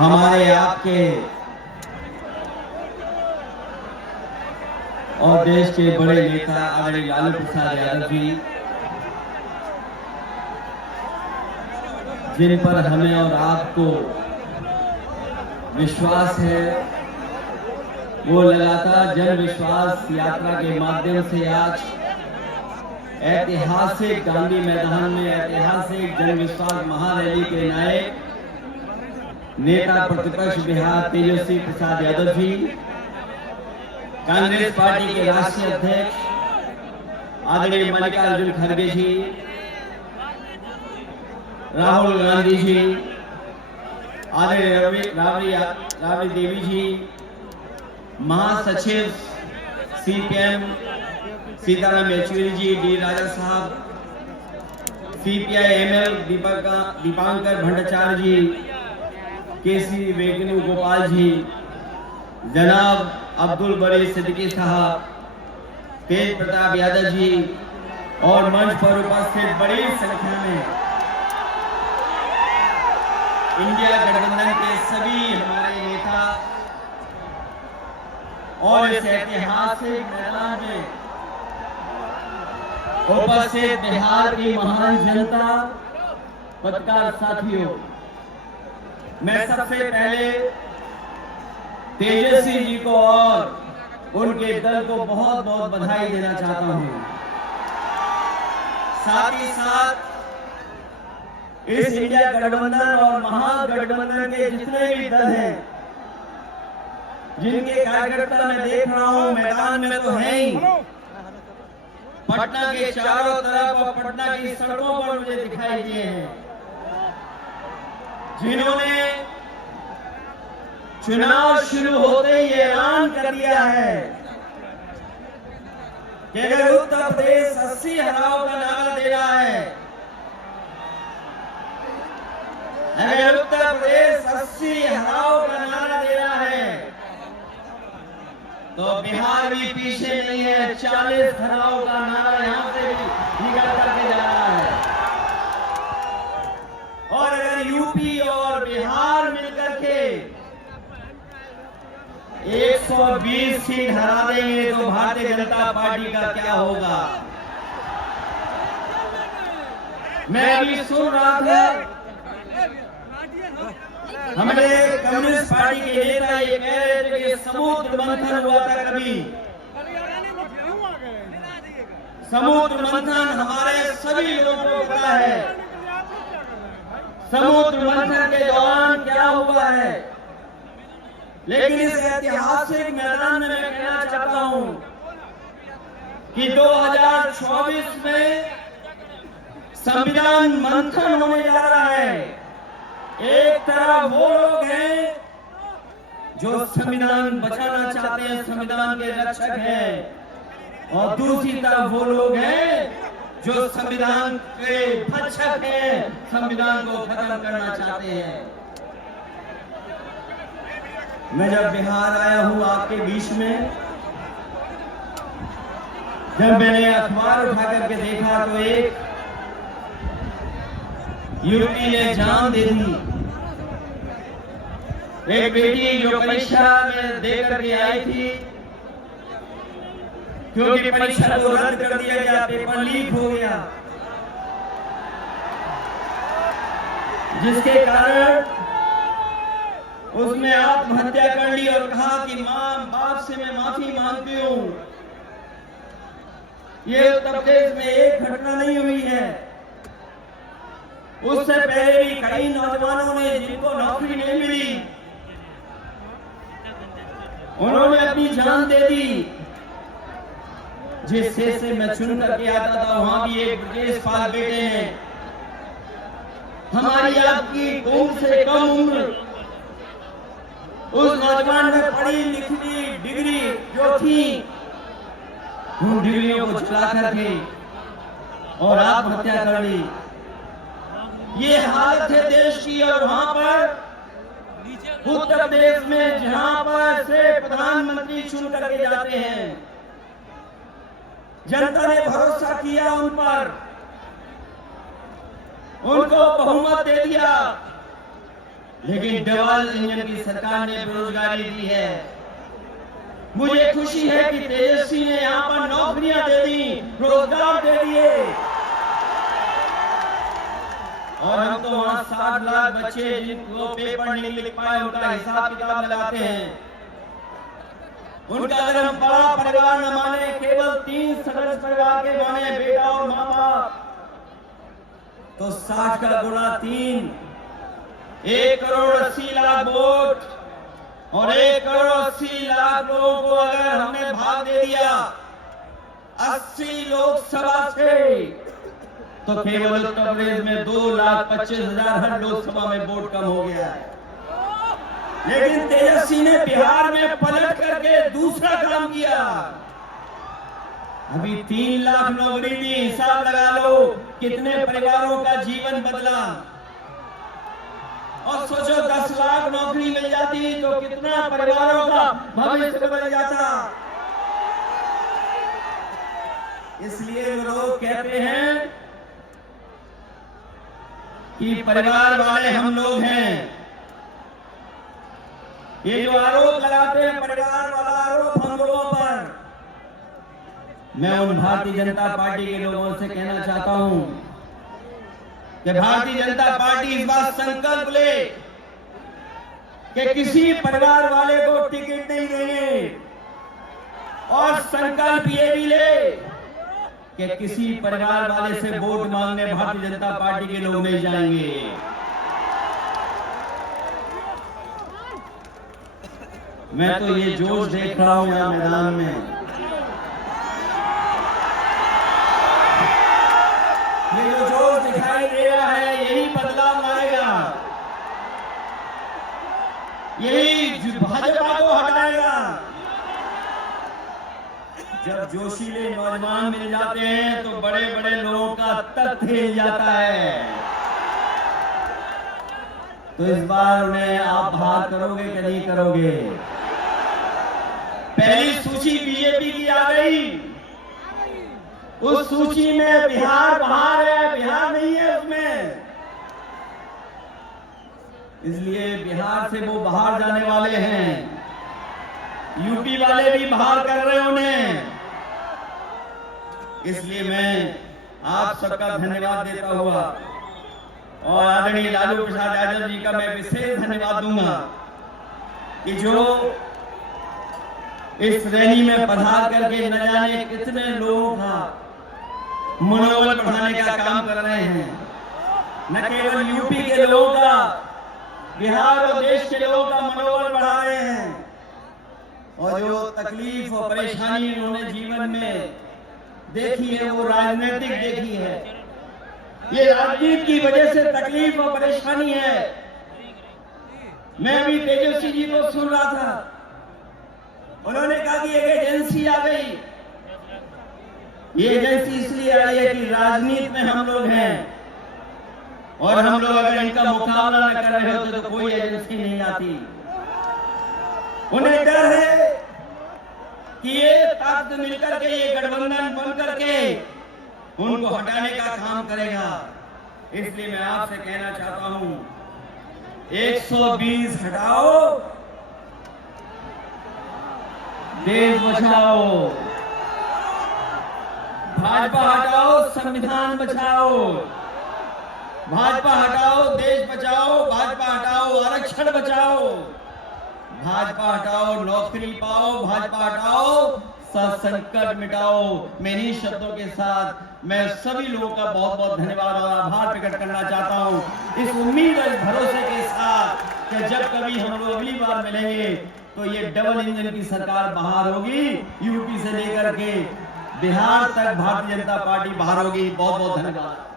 हमारे आपके और देश के बड़े नेता आदरणीय लालू प्रसाद यादव जी, जिन पर हमें और आपको विश्वास है, वो लगातार जन विश्वास यात्रा के माध्यम से आज ऐतिहासिक गांधी मैदान में ऐतिहासिक जन विश्वास महारैली के नायक नेता प्रतिपक्ष बिहार तेजस्वी प्रसाद यादव जी, कांग्रेस पार्टी के राष्ट्रीय अध्यक्ष आदरणीय मल्लिकार्जुन खड़गे जी, राहुल गांधी जी, आदरणीय राबड़ी देवी जी, महासचिव सीपीएम सीताराम येचुरी जी, डी राजा साहब, सीपीआई एमएल दीपांकर भट्टाचार्य जी, केसी वेणुगोपाल जी, जनाब अब्दुल बरी सिद्दीकी साहब, तेज प्रताप यादव जी और मंच पर उपस्थित बड़ी संख्या में इंडिया गठबंधन के सभी हमारे नेता और इस ऐतिहासिक मैदान में उपस्थित बिहार की महान जनता, पत्रकार साथियों, मैं सबसे पहले तेजस्वी जी को और उनके दल को बहुत बहुत बधाई देना चाहता हूं। साथ ही साथ इस इंडिया गठबंधन और महागठबंधन के जितने भी दल हैं, जिनके कार्यकर्ता मैं देख रहा हूं मैदान में तो है ही, पटना के चारों तरफ और पटना की सड़कों पर मुझे दिखाई दिए हैं, जिन्होंने चुनाव शुरू होते ही ऐलान कर दिया है कि अगर उत्तर प्रदेश 80 हराव का नारा दे रहा है, अगर उत्तर प्रदेश 80 हराव का नारा दे रहा है, तो बिहार भी पीछे नहीं है। 40 हराव का नारा यहां से भी निकल करके जा रहा है। और अगर यूपी और बिहार मिलकर के 120 सीट हरा देंगे तो भारतीय जनता पार्टी का क्या होगा। मैं अभी सुन रहा था, हमारे कम्युनिस्ट पार्टी के नेता ये कह रहे थे कि समुद्र मंथन हुआ था कभी। समुद्र मंथन हमारे सभी लोगों को पता है, समुद्र मंथन के दौरान क्या हुआ है। लेकिन इस ऐतिहासिक मैदान में मैं कहना चाहता हूं कि 2024 में संविधान मंथन होने जा रहा है। एक तरफ वो लोग हैं जो संविधान बचाना चाहते हैं, संविधान के रक्षक हैं, और दूसरी तरफ वो लोग हैं जो संविधान के भक्षक हैं, संविधान को खत्म करना चाहते हैं। मैं जब बिहार आया हूं आपके बीच में, जब मैंने अखबार उठा करके देखा तो एक युवती ने जान दे दी। एक बेटी जो परीक्षा में दे करके आई थी, क्योंकि परीक्षा को रद्द कर दिया गया, पेपर लीक हो गया, जिसके कारण उसने आत्महत्या कर ली और कहा कि मां बाप से मैं माफी मांगती हूं। ये उत्तर प्रदेश में एक घटना नहीं हुई है, उससे पहले भी कई नौजवानों ने, जिनको नौकरी नहीं मिली, उन्होंने अपनी जान दे दी। जिस देश से मैं चुन करके आता था वहां भी एक ब्रिजेश पाल बेटे हैं, हमारी आपकी उम्र से कम उम्र, उस नौजवान में पढ़ी लिखी डिग्री जो थी, उन डिग्रियों को चला करके और आत्महत्या कर ली। ये हालत है देश की। और वहां पर उत्तर प्रदेश में जहां पर से प्रधानमंत्री चुन करके जाते हैं, जनता ने भरोसा किया उन पर, उनको बहुमत दे दिया, लेकिन डबल इंजन की सरकार ने बेरोजगारी दी है। मुझे खुशी है कि तेजस्वी ने यहाँ पर नौकरियां दे दी, रोजगार दे दिए, और हम तो वहां 60 लाख बच्चे जिनको पेपर नहीं लिख पाए उनका हिसाब किताब लगाते हैं। उनका अगर हम बड़ा परिवार न माने, केवल 3 सदस्य परिवार के माने, बेटा और माँ बाप, तो 60 का गुणा 3, 1 करोड़ 80 लाख वोट, और 1 करोड़ 80 लाख लोगों को अगर हमने भाग दे दिया 80 लोकसभा से, तो केवल उत्तर प्रदेश में 2,25,000 हर लोकसभा में वोट कम हो गया है। लेकिन तेजस्वी ने बिहार में पलट करके दूसरा काम किया। अभी 3 लाख नौकरी दी, हिसाब लगा लो कितने परिवारों का जीवन बदला। और सोचो 10 लाख नौकरी मिल जाती तो कितना परिवारों का भविष्य बदल जाता। इसलिए लोग कहते हैं कि परिवार वाले हम लोग हैं। ये जो आरोप लगाते हैं परिवार वाला आरोप हम लोगों पर, मैं उन भारतीय जनता पार्टी के लोगों से कहना चाहता हूं कि भारतीय जनता पार्टी इस बात संकल्प ले कि किसी परिवार वाले को टिकट नहीं देंगे, और संकल्प ये भी ले कि किसी परिवार वाले से वोट मांगने भारतीय जनता पार्टी के लोग नहीं जाएंगे। मैं तो ये जोश देख रहा हूं यहाँ मैदान में। ये जो जोश दिखाई दे रहा है यही बदलाव लाएगा, यही भाजपा को हटाएगा। जब जोशीले नौजवान मिल जाते हैं तो बड़े बड़े लोगों का तख्त हिल जाता है। तो इस बार उन्हें आप बाहर करोगे कि नहीं करोगे? पहली सूची बीजेपी की आ गई, उस सूची में बिहार बाहर है, बिहार नहीं है उसमें। इसलिए बिहार से वो बाहर जाने वाले हैं, यूपी वाले भी बाहर कर रहे हैं उन्हें। इसलिए मैं आप सबका धन्यवाद देता हुआ और आदरणीय लालू प्रसाद यादव जी का मैं विशेष धन्यवाद दूंगा कि जो इस रैली में पधार करके न जाने कितने लोगों का मनोबल बढ़ाने का काम कर रहे हैं। न केवल यूपी के लोगों का, बिहार और देश के लोगों का मनोबल बढ़ा रहे हैं। और जो तकलीफ और परेशानी उन्होंने जीवन में देखी है वो राजनीतिक देखी है। ये राजनीति की वजह से तकलीफ और परेशानी है। मैं भी तेजस्वी जी को सुन रहा था, उन्होंने कहा कि एक एजेंसी आ गई। ये एजेंसी इसलिए आई है कि राजनीति में हम लोग हैं, और हम लोग अगर इनका मुकाबला न कर रहे होते तो कोई एजेंसी नहीं आती। उन्हें डर है कि ये ताकत मिलकर के, ये गठबंधन बन करके उनको हटाने का काम करेगा। इसलिए मैं आपसे कहना चाहता हूं 120 हटाओ, देश बचाओ। भाजपा हटाओ, संविधान बचाओ। भाजपा हटाओ, देश बचाओ। भाजपा हटाओ, आरक्षण बचाओ। भाजपा हटाओ, नौकरी पाओ। भाजपा हटाओ, संकट मिटाओ। मैं इन्हीं शब्दों के साथ मैं सभी लोगों का बहुत बहुत धन्यवाद और आभार प्रकट करना चाहता हूं, इस उम्मीद और इस भरोसे के साथ कि जब कभी हम लोग अगली बार मिलेंगे तो ये डबल इंजन की सरकार बाहर होगी। यूपी से लेकर के बिहार तक भारतीय जनता पार्टी बाहर होगी। बहुत बहुत धन्यवाद।